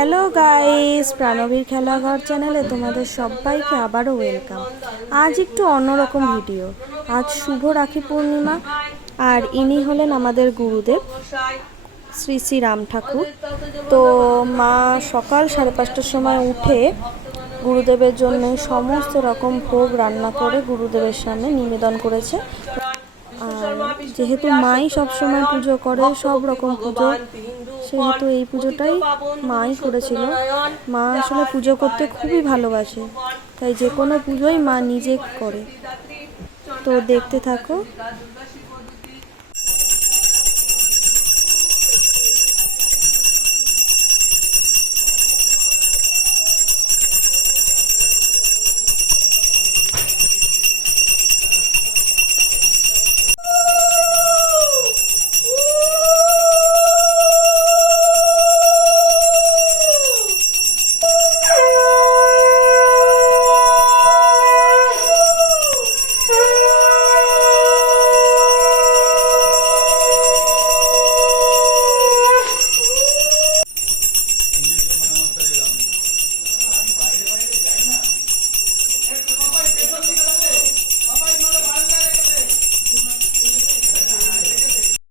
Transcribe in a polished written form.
Hello guys, প্রাণবীর খেলাঘর চ্যানেলে তোমাদের সবাইকে আবারও ওয়েলকাম। আজ একটু অন্যরকম ভিডিও। আজ শুভ রাখি পূর্ণিমা, আর ইনি হলেন আমাদের গুরুদেব শ্রী শ্রী রাম ঠাকুর। তো মা সকাল 5:30টার সময় উঠে গুরুদেবের জন্য সমস্ত রকম ভোগ রান্না করে গুরুদেবের সামনে নিবেদন করেছে। আর যেহেতু মাই সবসময় পুজো করে, সব রকম পুজো, সেহেতু এই পুজোটাই মাই করেছিল। মা আসলে পুজো করতে খুবই ভালোবাসে, তাই যে কোনো পুজোই মা নিজে করে। তো দেখতে থাকো।